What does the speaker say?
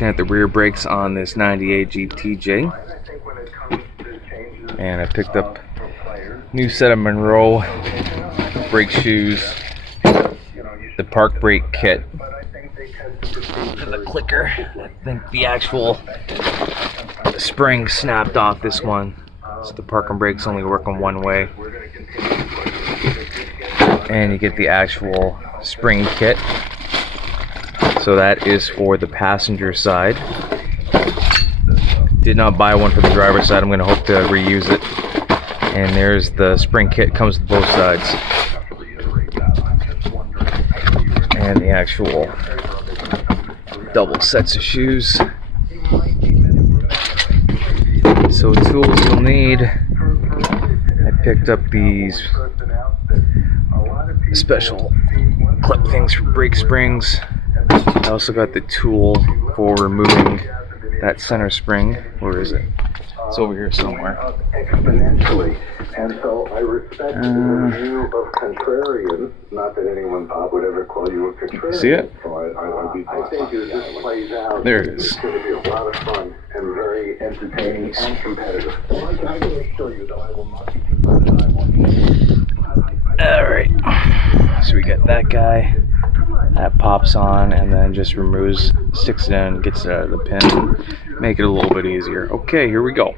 Looking at the rear brakes on this 98 Jeep TJ, and I picked up new set of Monroe brake shoes, the park brake kit, and the clicker. I think the actual spring snapped off this one, so the parking brakes only work on one way, and you get the actual spring kit. So that is for the passenger side. Did not buy one for the driver's side. I'm going to hope to reuse it. And there's the spring kit. Comes with both sides. And the actual double sets of shoes. So tools you'll need. I picked up these special clip things for brake springs. I also got the tool for removing that center spring. Where is it? It's over here somewhere. Exponentially. And so I respect the view of contrarian. Not that anyone, Bob, would ever call you a contrarian. See it? So I think as this plays out, there it is. It's going to be a lot of fun and very entertaining and competitive. I'm going to show you that I will not be too much time on. Alright. So we got that guy. That pops on and then just removes, sticks it in, gets it out of the pin, make it a little bit easier. Okay, here we go.